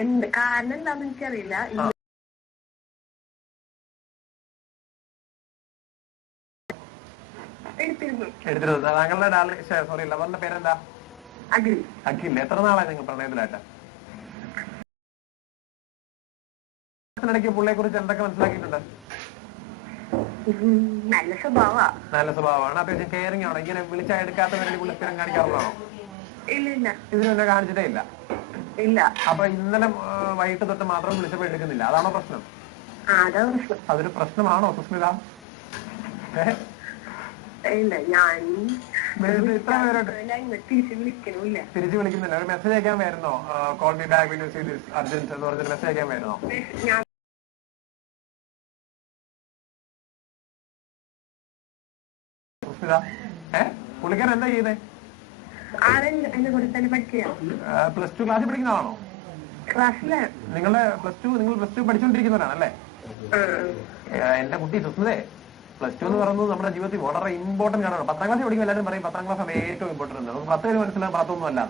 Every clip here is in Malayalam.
എന്ത് കാരണം എന്താന്ന് എനിക്കറിയില്ല. എടുത്തിരുന്നു. താങ്കളുടെ സോറി ലവറിന്റെ പേരെന്താ? അഖിൽ. അഖിൽ. എത്ര നാളായി നിങ്ങൾ പ്രണയത്തിലായിട്ട്? ഇടയ്ക്ക് പുള്ളിയെ കുറിച്ച് എന്തൊക്കെ മനസ്സിലാക്കിയിട്ടുണ്ട്? നല്ല സ്വഭാവമാണ്. അത്യാവശ്യം കെയറിംഗ് ആണോ? ഇങ്ങനെ വിളിച്ചാൽ എടുക്കാത്തവരെ പുള്ളി സ്ഥിരം കാണിക്കാറുള്ളതാണോ? ഇല്ല. ഇതിനെ കാണിച്ചിട്ടേ ഇല്ല. ഇല്ല. അപ്പൊ ഇന്നലെ വൈകിട്ട് തൊട്ട് മാത്രം വിളിച്ചപ്പോ എടുക്കുന്നില്ല, അതാണോ പ്രശ്നം? അതൊരു പ്രശ്നമാണോ സുസ്മിത? തിരിച്ചു വിളിക്കുന്നില്ല. ഒരു മെസ്സേജ് അയക്കാൻ വരുന്നോ? Call me back when you see this urgent എന്ന് പറഞ്ഞൊരു മെസ്സേജ് അയക്കാൻ വരുന്നോ? സുസ്മിത, പുള്ളിക്കാരൻ എന്താ ചെയ്യുന്നേ? പ്ലസ് ടു ക്ലാസ്സിൽ പഠിക്കുന്നതാണോ? നിങ്ങൾ പ്ലസ് ടു പഠിച്ചുകൊണ്ടിരിക്കുന്നവരാണല്ലേ? എന്റെ കുട്ടി സുസ്മിതേ, പ്ലസ് ടു എന്ന് പറയുന്നത് നമ്മുടെ ജീവിതത്തിൽ വളരെ ഇമ്പോർട്ടന്റ് ആണ്. 10ാം ക്ലാസ് പഠിക്കുമ്പോൾ എല്ലാവരും പറയും 10ാം ക്ലാസ് ആണ് ഏറ്റവും ഇമ്പോർട്ടന്റ്. നമുക്ക് 10 പേര് മനസ്സിലാകും 10ഒന്നും അല്ല.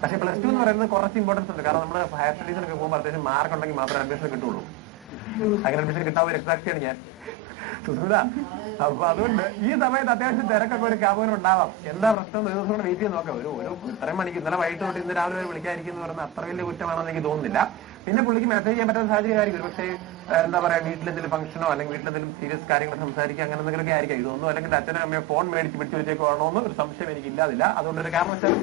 പക്ഷേ പ്ലസ് ടു എന്ന് പറയുന്നത് കുറച്ച് ഇമ്പോർട്ടൻസ് ഉണ്ട്. കാരണം നമ്മുടെ ഹയർ സ്റ്റഡീസിനൊക്കെ പോകുമ്പോൾ അത്യാവശ്യം മാർക്ക് ഉണ്ടെങ്കിൽ മാത്രമേ അഡ്മിഷൻ കിട്ടുള്ളൂ. അങ്ങനെ അഡ്മിഷൻ കിട്ടാൻ ഒരു എക്സാക്ടിയാണ് ഞാൻ സുസ്മിത. അപ്പൊ അതുകൊണ്ട് ഈ സമയത്ത് അത്യാവശ്യം തിരക്കൊക്കെ ഒരു കാമുകനും ഉണ്ടാവാം. എന്താ പ്രശ്നം? ഒരു ദിവസം കൂടെ വെയിറ്റ് ചെയ്ത് നോക്കാം. ഒരു ഇത്രയും മണിക്ക് ഇന്നലെ വൈകിട്ട് തൊട്ട് ഇന്ന് രാവിലെ വരെ വിളിക്കാതിരിക്കും എന്ന് പറയുന്നത് അത്ര വലിയ കുറ്റമാണെന്ന് എനിക്ക് തോന്നുന്നില്ല. പിന്നെ പുള്ളിക്ക് മെസ്സേജ് ചെയ്യാൻ പറ്റുന്ന സാഹചര്യം ആയിരിക്കും. പക്ഷേ എന്താ പറയാ, വീട്ടിലെന്തെങ്കിലും ഫംഗ്ഷനോ അല്ലെങ്കിൽ വീട്ടിലെന്തെങ്കിലും സീരിയസ് കാര്യങ്ങൾ സംസാരിക്കുക അങ്ങനെ എന്തെങ്കിലുമൊക്കെ ആയിരിക്കും. ഇതൊന്നും അല്ലെങ്കിൽ അച്ഛനും അമ്മയോ ഫോൺ മേടിച്ച് പിടിച്ചു വെച്ചേക്കുവാണോ എന്ന് ഒരു സംശയം എനിക്ക് ഇല്ലാതില്ല. അതുകൊണ്ടൊരു കാരണം വെച്ചാൽ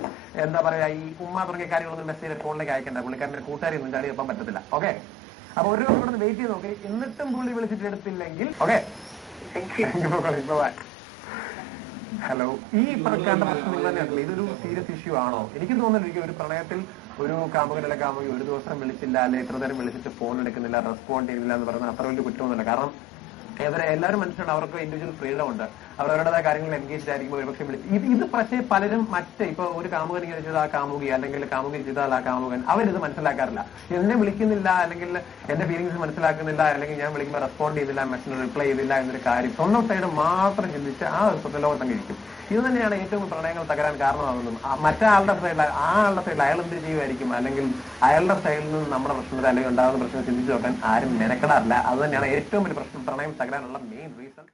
എന്താ പറയാ, ഈ ഉമ്മ തുടങ്ങിയ കാര്യങ്ങളൊന്നും മെസ്സേജ് ഫോണിലേക്ക് അയക്കണ്ട. പുള്ളിക്കാരന്റെ കൂട്ടുകാരി ഒന്നും ചാടി വെക്കാൻ പറ്റത്തില്ല. ഓക്കെ, അപ്പൊ ഒരു ദിവസം ഇവിടെ വെയിറ്റ് ചെയ്ത് നോക്കി. എന്നിട്ടും പുള്ളി വിളിച്ചിട്ട് എടുത്തില്ലെങ്കിൽ ഓക്കെ. ഹലോ, ഈ പറക്കേണ്ട പ്രശ്നം നിങ്ങൾ തന്നെയാണല്ലോ. ഇതൊരു സീരിയസ് ഇഷ്യൂ ആണോ? എനിക്ക് തോന്നുന്നില്ല ഒരു പ്രണയത്തിൽ ഒരു കാമുകൻ അല്ലെ കാമുകി ഒരു ദിവസം വിളിച്ചില്ല, അല്ലെ ഇത്ര നേരം വിളിച്ചിട്ട് ഫോൺ എടുക്കുന്നില്ല, റെസ്പോണ്ട് ചെയ്യുന്നില്ല എന്ന് പറയുന്നത് അത്ര വലിയ കുറ്റമൊന്നുമില്ല. കാരണം എല്ലാവരും മനുഷ്യരാണ്, അവർക്ക് ഇൻഡിവിജ്വൽ ഫ്രീഡം ഉണ്ട്. അവരവരുടേതായ കാര്യങ്ങളിൽ എൻഗേജ് ആയിരിക്കുമ്പോൾ ഒരുപക്ഷെ ഇത് പക്ഷേ പലരും ഇപ്പൊ ഒരു കാമുകൻ ഇങ്ങനെ ചെയ്ത ആ കാമുകി അല്ലെങ്കിൽ കാമുകൻ ചെയ്താൽ ആ കാമുകൻ അവരിത് മനസ്സിലാക്കാറില്ല. എന്നെ വിളിക്കുന്നില്ല അല്ലെങ്കിൽ എന്റെ ഫീലിംഗ്സ് മനസ്സിലാക്കുന്നില്ല അല്ലെങ്കിൽ ഞാൻ വിളിക്കുമ്പോൾ റെസ്പോണ്ട് ചെയ്തില്ല, മെസ്സേജ് റിപ്ലൈ ചെയ്തില്ല എന്നൊരു കാര്യം സ്വന്തം സൈഡ് മാത്രം ചിന്തിച്ച് ആ ഒരു സ്വന്തലോകത്തങ്ങ് ഇരിക്കും. ഇത് തന്നെയാണ് ഏറ്റവും പ്രണയങ്ങൾ തകരാൻ കാരണമാകുന്നതും. മറ്റേ സൈഡിൽ അയാൾ എന്ത് ചെയ്യുമായിരിക്കും, അല്ലെങ്കിൽ അയാളുടെ സൈഡിൽ നിന്ന് നമ്മുടെ പ്രശ്നത്തിൽ അല്ലെങ്കിൽ ഉണ്ടാകുന്ന പ്രശ്നം ചിന്തിച്ചു നോക്കാൻ ആരും മെനക്കെടാറില്ല. അത് തന്നെയാണ് ഏറ്റവും വലിയ പ്രശ്നം, പ്രണയം തകരാനുള്ള മെയിൻ റീസൺ.